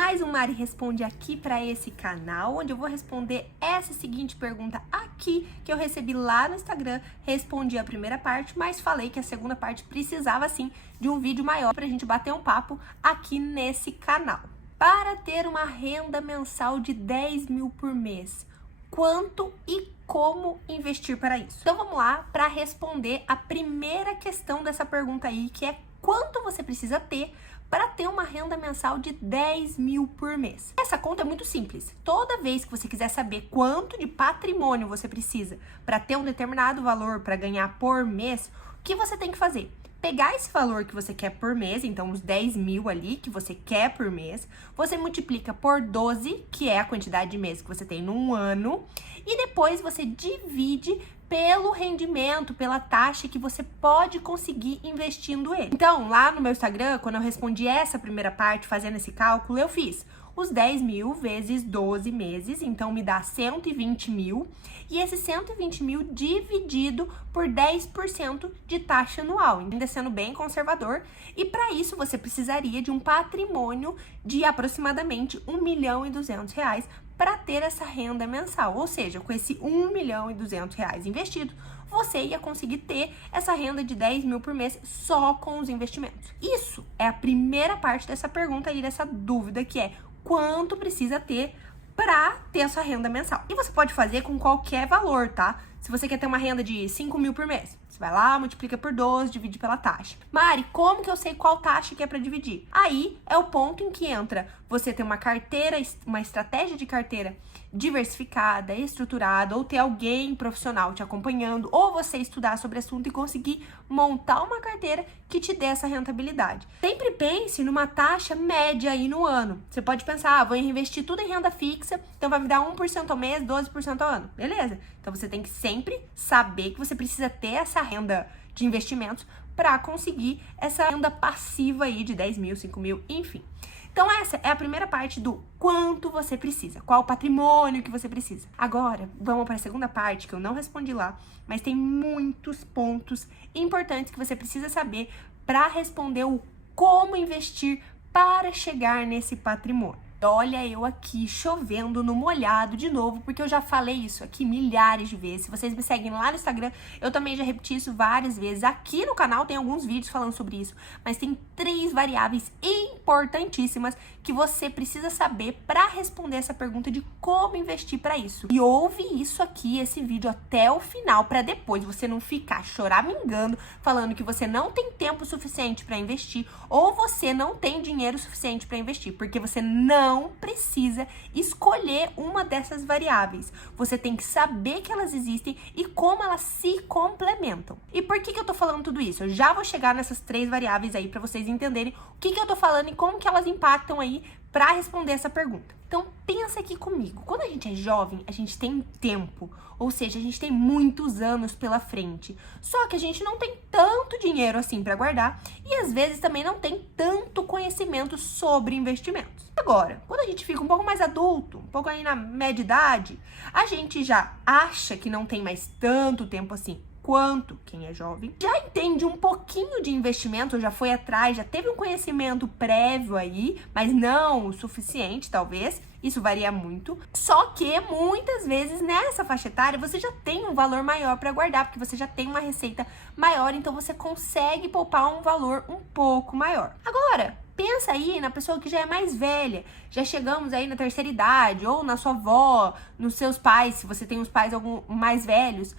mais um Mari Responde aqui para esse canal, onde eu vou responder essa seguinte pergunta aqui, que eu recebi lá no Instagram. Respondi a primeira parte, mas falei que a segunda parte precisava sim de um vídeo maior pra gente bater um papo aqui nesse canal. Para ter uma renda mensal de 10 mil por mês, quanto e como investir para isso? Então vamos lá para responder a primeira questão dessa pergunta aí, que é quanto você precisa ter para ter uma renda mensal de 10 mil por mês. Essa conta é muito simples. Toda vez que você quiser saber quanto de patrimônio você precisa para ter um determinado valor para ganhar por mês, o que você tem que fazer? Pegar esse valor que você quer por mês, então os 10 mil ali que você quer por mês, você multiplica por 12, que é a quantidade de meses que você tem num ano, e depois você divide pelo rendimento, pela taxa que você pode conseguir investindo ele. Então, lá no meu Instagram, quando eu respondi essa primeira parte, fazendo esse cálculo, eu fiz os 10 mil vezes 12 meses, então me dá 120 mil, e esse 120 mil dividido por 10% de taxa anual, ainda sendo bem conservador, e para isso você precisaria de um patrimônio de aproximadamente R$1.200.000 para ter essa renda mensal, ou seja, com esse R$1.200.000 investido, você ia conseguir ter essa renda de 10 mil por mês só com os investimentos. Isso é a primeira parte dessa pergunta aí, dessa dúvida, que é quanto precisa ter para ter essa renda mensal. E você pode fazer com qualquer valor, tá? Se você quer ter uma renda de 5 mil por mês, você vai lá, multiplica por 12, divide pela taxa. Mari, como que eu sei qual taxa que é para dividir? Aí é o ponto em que entra você ter uma carteira, uma estratégia de carteira diversificada, estruturada, ou ter alguém profissional te acompanhando, ou você estudar sobre o assunto e conseguir montar uma carteira que te dê essa rentabilidade. Sempre pense numa taxa média aí no ano. Você pode pensar, vou investir tudo em renda fixa, então vai me dar 1% ao mês, 12% ao ano. Beleza? Então você tem que sempre saber que você precisa ter essa renda de investimentos para conseguir essa renda passiva aí de 10 mil, 5 mil, enfim. Então essa é a primeira parte do quanto você precisa, qual o patrimônio que você precisa. Agora, vamos para a segunda parte, que eu não respondi lá, mas tem muitos pontos importantes que você precisa saber para responder o como investir para chegar nesse patrimônio. Olha eu aqui chovendo no molhado de novo, porque eu já falei isso aqui milhares de vezes. Se vocês me seguem lá no Instagram, eu também já repeti isso várias vezes. Aqui no canal tem alguns vídeos falando sobre isso, mas tem 3 variáveis importantíssimas que você precisa saber para responder essa pergunta de como investir para isso. E ouve isso aqui, esse vídeo até o final, para depois você não ficar choramingando, falando que você não tem tempo suficiente para investir ou você não tem dinheiro suficiente para investir, porque você não precisa escolher uma dessas variáveis. Você tem que saber que elas existem e como elas se complementam. E por que eu tô falando tudo isso? Eu já vou chegar nessas 3 variáveis aí para vocês entenderem o que eu tô falando e como que elas impactam aí para responder essa pergunta. Então pensa aqui comigo, quando a gente é jovem, a gente tem tempo, ou seja, a gente tem muitos anos pela frente, só que a gente não tem tanto dinheiro assim para guardar e às vezes também não tem tanto conhecimento sobre investimentos. Agora, quando a gente fica um pouco mais adulto, um pouco aí na média idade, a gente já acha que não tem mais tanto tempo assim quanto quem é jovem, já entende um pouquinho de investimento, já foi atrás, já teve um conhecimento prévio aí, mas não o suficiente, talvez, isso varia muito. Só que muitas vezes nessa faixa etária você já tem um valor maior para guardar, porque você já tem uma receita maior, então você consegue poupar um valor um pouco maior. Agora, pensa aí na pessoa que já é mais velha, já chegamos aí na terceira idade, ou na sua avó, nos seus pais, se você tem os pais mais velhos.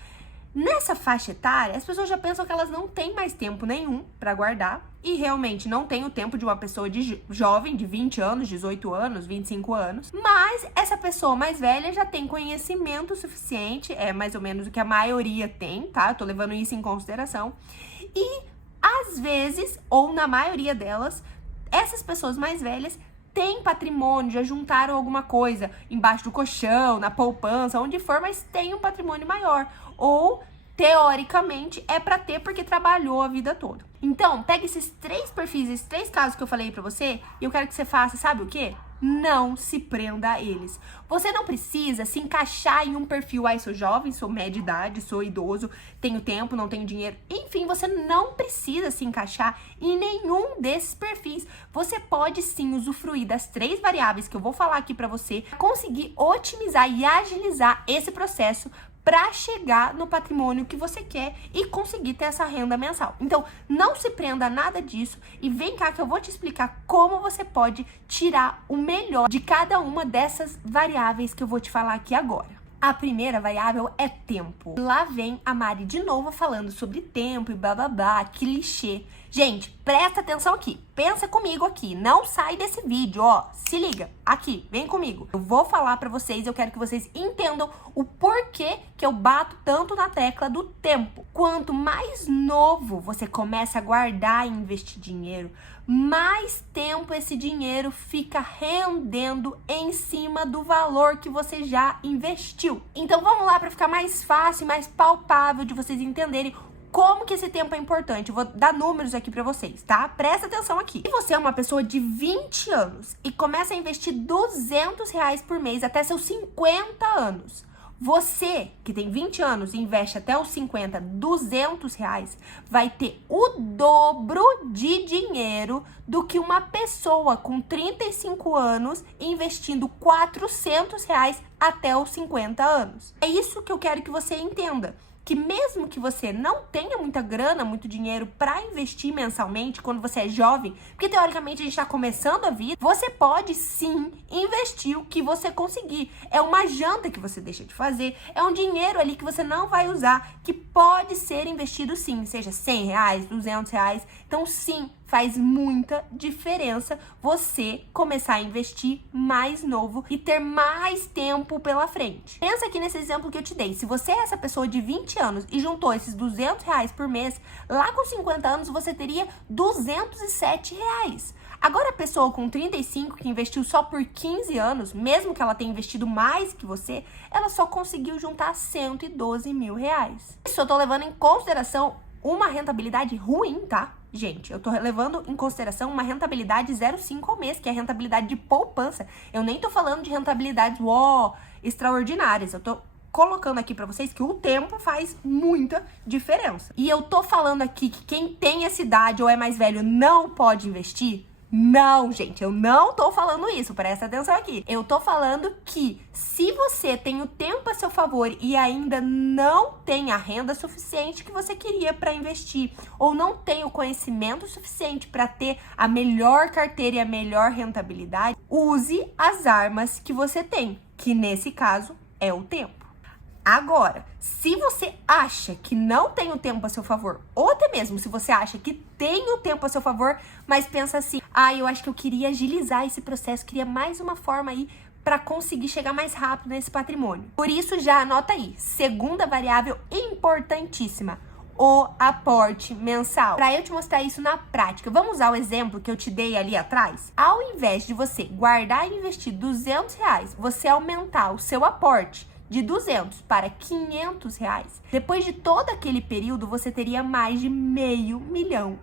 Nessa faixa etária, as pessoas já pensam que elas não têm mais tempo nenhum para guardar e realmente não tem o tempo de uma pessoa jovem, de 20 anos, 18 anos, 25 anos, mas essa pessoa mais velha já tem conhecimento suficiente, é mais ou menos o que a maioria tem, tá? Eu tô levando isso em consideração. E às vezes, ou na maioria delas, essas pessoas mais velhas têm patrimônio, já juntaram alguma coisa embaixo do colchão, na poupança, onde for, mas tem um patrimônio maior. Ou, teoricamente, é para ter porque trabalhou a vida toda. Então, pega esses 3 perfis, esses 3 casos que eu falei pra você, e eu quero que você faça, sabe o quê? não se prenda a eles. Você não precisa se encaixar em um perfil, sou jovem, sou média idade, sou idoso, tenho tempo, não tenho dinheiro. Enfim, você não precisa se encaixar em nenhum desses perfis. Você pode sim usufruir das 3 variáveis que eu vou falar aqui pra você, conseguir otimizar e agilizar esse processo para chegar no patrimônio que você quer e conseguir ter essa renda mensal. Então, não se prenda a nada disso e vem cá que eu vou te explicar como você pode tirar o melhor de cada uma dessas variáveis que eu vou te falar aqui agora. A primeira variável é tempo. Lá vem a Mari de novo falando sobre tempo e blá blá blá, clichê. Gente, presta atenção aqui, pensa comigo aqui, não sai desse vídeo, ó, se liga, aqui, vem comigo. Eu vou falar pra vocês, eu quero que vocês entendam o porquê que eu bato tanto na tecla do tempo. Quanto mais novo você começa a guardar e investir dinheiro, mais tempo esse dinheiro fica rendendo em cima do valor que você já investiu. Então vamos lá para ficar mais fácil e mais palpável de vocês entenderem como que esse tempo é importante. Eu vou dar números aqui pra vocês, tá? Presta atenção aqui. Se você é uma pessoa de 20 anos e começa a investir R$200 por mês até seus 50 anos, você que tem 20 anos e investe até os 50, R$200, vai ter o dobro de dinheiro do que uma pessoa com 35 anos investindo R$400 até os 50 anos. É isso que eu quero que você entenda. Que mesmo que você não tenha muita grana, muito dinheiro para investir mensalmente quando você é jovem, porque teoricamente a gente está começando a vida, você pode sim investir o que você conseguir. É uma janta que você deixa de fazer, é um dinheiro ali que você não vai usar, que pode ser investido sim, seja R$100, R$200. Então sim, faz muita diferença você começar a investir mais novo e ter mais tempo pela frente. Pensa aqui nesse exemplo que eu te dei. Se você é essa pessoa de 20 anos e juntou esses R$200 por mês, lá com 50 anos você teria R$207. Agora a pessoa com 35 que investiu só por 15 anos, mesmo que ela tenha investido mais que você, ela só conseguiu juntar R$112 mil. Isso eu tô levando em consideração uma rentabilidade ruim, tá? Gente, eu tô levando em consideração uma rentabilidade 0,5 ao mês, que é a rentabilidade de poupança. Eu nem tô falando de rentabilidades, extraordinárias. Eu tô colocando aqui pra vocês que o tempo faz muita diferença. E eu tô falando aqui que quem tem essa idade ou é mais velho não pode investir? Não, gente, eu não tô falando isso, presta atenção aqui. Eu tô falando que se você tem o tempo a seu favor e ainda não tem a renda suficiente que você queria para investir, ou não tem o conhecimento suficiente para ter a melhor carteira e a melhor rentabilidade, use as armas que você tem, que nesse caso é o tempo. Agora, se você acha que não tem o tempo a seu favor, ou até mesmo se você acha que tem o tempo a seu favor, mas pensa assim, eu acho que eu queria agilizar esse processo, queria mais uma forma aí para conseguir chegar mais rápido nesse patrimônio. Por isso, já anota aí, segunda variável importantíssima, o aporte mensal. Para eu te mostrar isso na prática, vamos usar o exemplo que eu te dei ali atrás? Ao invés de você guardar e investir R$200, você aumentar o seu aporte de 200 para 500 reais, depois de todo aquele período, você teria mais de R$500 mil.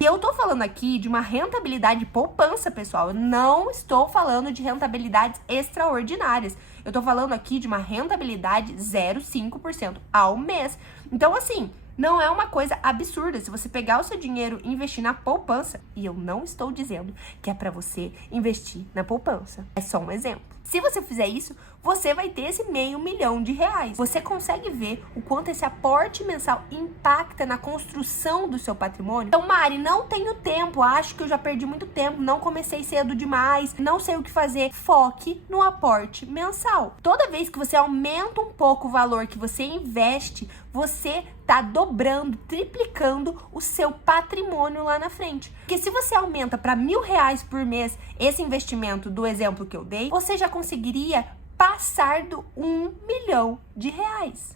E eu tô falando aqui de uma rentabilidade de poupança, pessoal. Eu não estou falando de rentabilidades extraordinárias. Eu tô falando aqui de uma rentabilidade 0,5% ao mês. Então, assim, não é uma coisa absurda se você pegar o seu dinheiro e investir na poupança. E eu não estou dizendo que é para você investir na poupança. É só um exemplo. Se você fizer isso, você vai ter esse R$500 mil. Você consegue ver o quanto esse aporte mensal impacta na construção do seu patrimônio? Então, Mari, não tenho tempo, acho que eu já perdi muito tempo, não comecei cedo demais, não sei o que fazer. Foque no aporte mensal. Toda vez que você aumenta um pouco o valor que você investe, você tá dobrando, triplicando o seu patrimônio lá na frente. Porque se você aumenta para R$1.000 por mês esse investimento do exemplo que eu dei, você já conseguiria passar do R$1 milhão.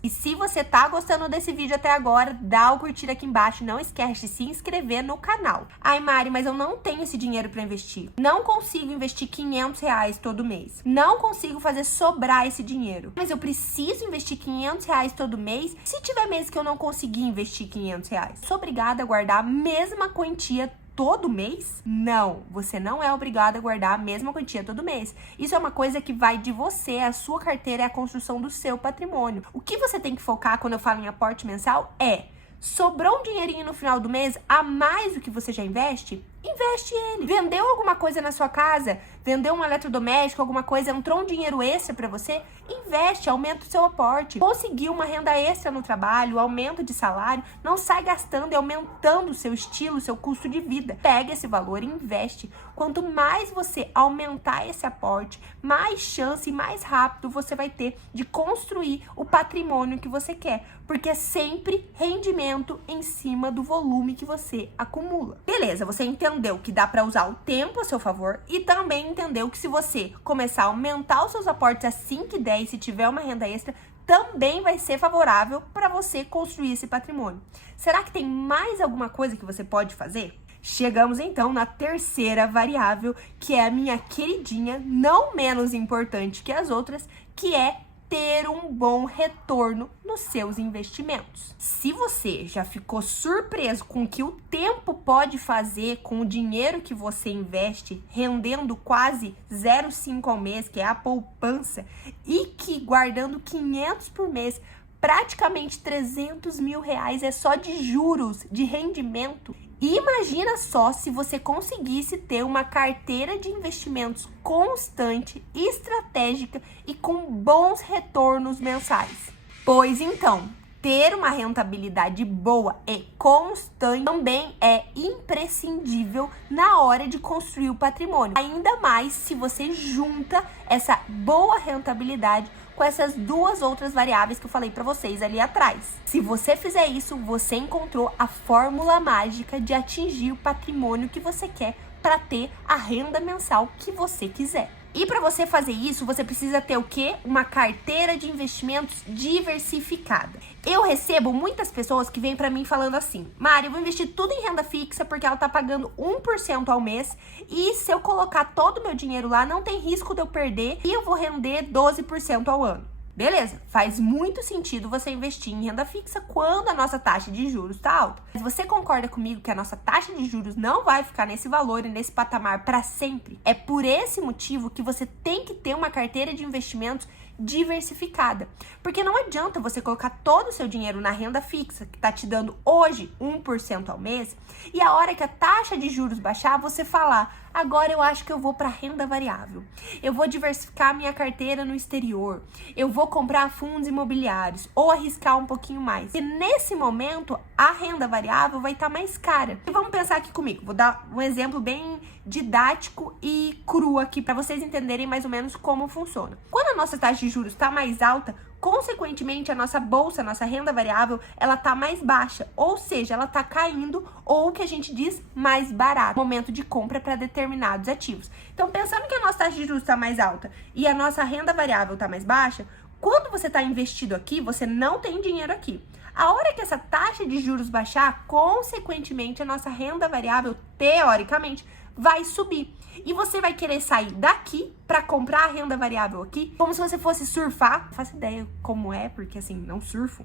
E se você tá gostando desse vídeo até agora, dá o curtir aqui embaixo, não esquece de se inscrever no canal. Ai, Mari, mas eu não tenho esse dinheiro para investir. Não consigo investir R$500 todo mês. Não consigo fazer sobrar esse dinheiro. Mas eu preciso investir R$500 todo mês. Se tiver meses que eu não conseguir investir R$500, sou obrigada a guardar a mesma quantia todo mês? Não, você não é obrigado a guardar a mesma quantia todo mês. Isso é uma coisa que vai de você, a sua carteira é a construção do seu patrimônio. O que você tem que focar quando eu falo em aporte mensal é: sobrou um dinheirinho no final do mês a mais do que você já investe? Investe ele. Vendeu alguma coisa na sua casa? Vendeu um eletrodoméstico, alguma coisa? Entrou um dinheiro extra para você? Investe, aumenta o seu aporte. Conseguiu uma renda extra no trabalho, aumento de salário, não sai gastando e aumentando o seu estilo, o seu custo de vida. Pega esse valor e investe. Quanto mais você aumentar esse aporte, mais chance e mais rápido você vai ter de construir o patrimônio que você quer. Porque é sempre rendimento em cima do volume que você acumula. Beleza, você entendeu que dá para usar o tempo a seu favor e também entendeu que se você começar a aumentar os seus aportes assim que der e se tiver uma renda extra, também vai ser favorável para você construir esse patrimônio. Será que tem mais alguma coisa que você pode fazer? Chegamos então na terceira variável, que é a minha queridinha, não menos importante que as outras, que é ter um bom retorno nos seus investimentos. Se você já ficou surpreso com o que o tempo pode fazer com o dinheiro que você investe, rendendo quase 0,5 ao mês, que é a poupança, e que guardando 500 por mês, praticamente 300 mil reais é só de juros, de rendimento. Imagina só se você conseguisse ter uma carteira de investimentos constante, estratégica e com bons retornos mensais. Pois então, ter uma rentabilidade boa e constante também é imprescindível na hora de construir o patrimônio. Ainda mais se você junta essa boa rentabilidade com essas duas outras variáveis que eu falei para vocês ali atrás. Se você fizer isso, você encontrou a fórmula mágica de atingir o patrimônio que você quer para ter a renda mensal que você quiser. E para você fazer isso, você precisa ter o quê? Uma carteira de investimentos diversificada. Eu recebo muitas pessoas que vêm para mim falando assim: Mari, eu vou investir tudo em renda fixa porque ela tá pagando 1% ao mês e se eu colocar todo o meu dinheiro lá, não tem risco de eu perder e eu vou render 12% ao ano. Beleza, faz muito sentido você investir em renda fixa quando a nossa taxa de juros está alta. Mas você concorda comigo que a nossa taxa de juros não vai ficar nesse valor e nesse patamar para sempre? É por esse motivo que você tem que ter uma carteira de investimentos diversificada. Porque não adianta você colocar todo o seu dinheiro na renda fixa, que está te dando hoje 1% ao mês, e a hora que a taxa de juros baixar, você falar: agora eu acho que eu vou para renda variável. Eu vou diversificar minha carteira no exterior. Eu vou comprar fundos imobiliários ou arriscar um pouquinho mais. E nesse momento, a renda variável vai estar mais cara. E vamos pensar aqui comigo. Vou dar um exemplo bem didático e cru aqui para vocês entenderem mais ou menos como funciona. Quando a nossa taxa de juros está mais alta, consequentemente, a nossa bolsa, a nossa renda variável, ela tá mais baixa, ou seja, ela tá caindo, ou o que a gente diz, mais barato, momento de compra para determinados ativos. Então, pensando que a nossa taxa de juros está mais alta e a nossa renda variável tá mais baixa, quando você está investido aqui, você não tem dinheiro aqui. A hora que essa taxa de juros baixar, consequentemente, a nossa renda variável, teoricamente, vai subir. E você vai querer sair daqui para comprar a renda variável aqui, como se você fosse surfar. Não faço ideia como é, porque assim, não surfo,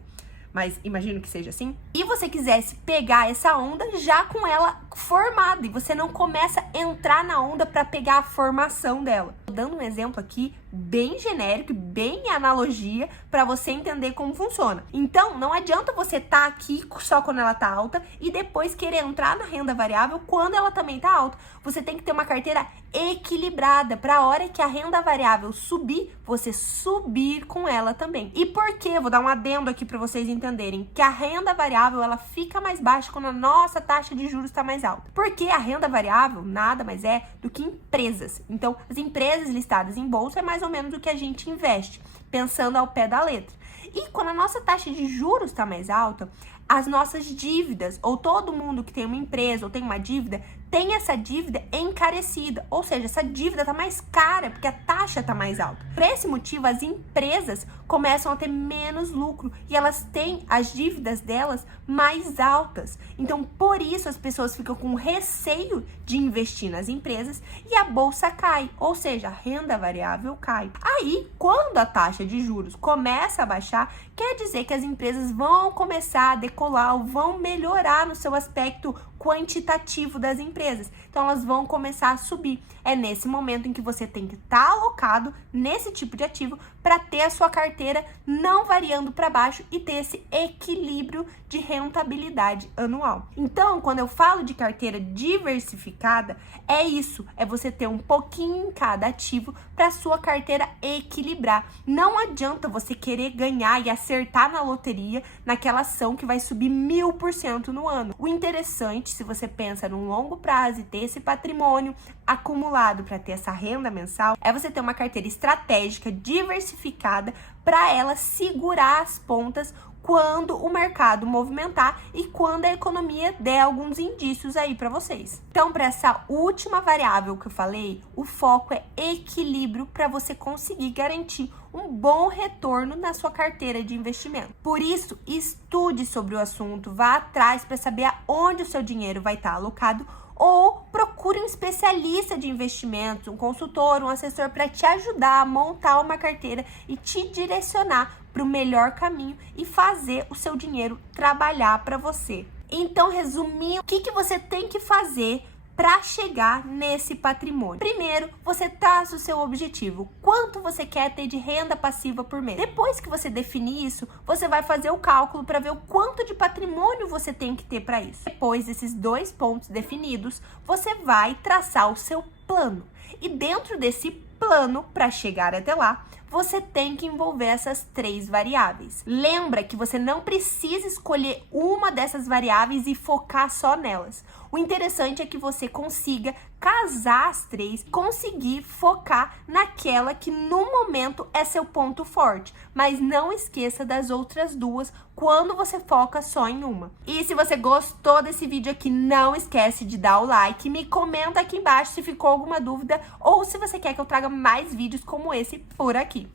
mas imagino que seja assim. E você quisesse pegar essa onda já com ela formada e você não começa a entrar na onda para pegar a formação dela. Tô dando um exemplo aqui bem genérico, bem em analogia para você entender como funciona. Então, não adianta você estar aqui só quando ela tá alta e depois querer entrar na renda variável quando ela também tá alta. Você tem que ter uma carteira equilibrada para a hora que a renda variável subir, você subir com ela também. E por quê? Vou dar um adendo aqui para vocês entenderem que a renda variável ela fica mais baixa quando a nossa taxa de juros está mais alta. Porque a renda variável nada mais é do que empresas. Então, as empresas listadas em bolsa é mais ou menos o que a gente investe, pensando ao pé da letra. E quando a nossa taxa de juros está mais alta, as nossas dívidas, ou todo mundo que tem uma empresa ou tem uma dívida, tem essa dívida encarecida, ou seja, essa dívida está mais cara porque a taxa está mais alta. Por esse motivo, as empresas começam a ter menos lucro e elas têm as dívidas delas mais altas. Então, por isso as pessoas ficam com receio de investir nas empresas e a bolsa cai, ou seja, a renda variável cai. Aí, quando a taxa de juros começa a baixar, quer dizer que as empresas vão começar a decolar ou vão melhorar no seu aspecto quantitativo das empresas. Então elas vão começar a subir. É nesse momento em que você tem que estar alocado nesse tipo de ativo para ter a sua carteira não variando para baixo e ter esse equilíbrio de rentabilidade anual. Então, quando eu falo de carteira diversificada, é isso, é você ter um pouquinho em cada ativo para sua carteira equilibrar. Não adianta você querer ganhar e acertar na loteria naquela ação que vai subir 1000% no ano. O interessante, se você pensa num longo prazo e ter esse patrimônio acumulado para ter essa renda mensal, é você ter uma carteira estratégica diversificada para ela segurar as pontas quando o mercado movimentar e quando a economia der alguns indícios aí para vocês. Então, para essa última variável que eu falei, o foco é equilíbrio para você conseguir garantir um bom retorno na sua carteira de investimento. Por isso, estude sobre o assunto, vá atrás para saber aonde o seu dinheiro vai estar alocado, ou procure um especialista de investimentos, um consultor, um assessor para te ajudar a montar uma carteira e te direcionar para o melhor caminho e fazer o seu dinheiro trabalhar para você. Então, resumindo, o que você tem que fazer para chegar nesse patrimônio? Primeiro, você traça o seu objetivo. Quanto você quer ter de renda passiva por mês? Depois que você definir isso, você vai fazer o cálculo para ver o quanto de patrimônio você tem que ter para isso. Depois desses 2 pontos definidos, você vai traçar o seu plano. E dentro desse plano, para chegar até lá, você tem que envolver essas 3 variáveis. Lembra que você não precisa escolher uma dessas variáveis e focar só nelas. O interessante é que você consiga casar as 3, conseguir focar naquela que no momento é seu ponto forte, mas não esqueça das outras 2 quando você foca só em uma. E se você gostou desse vídeo aqui, não esquece de dar o like, me comenta aqui embaixo se ficou alguma dúvida ou se você quer que eu traga mais vídeos como esse por aqui.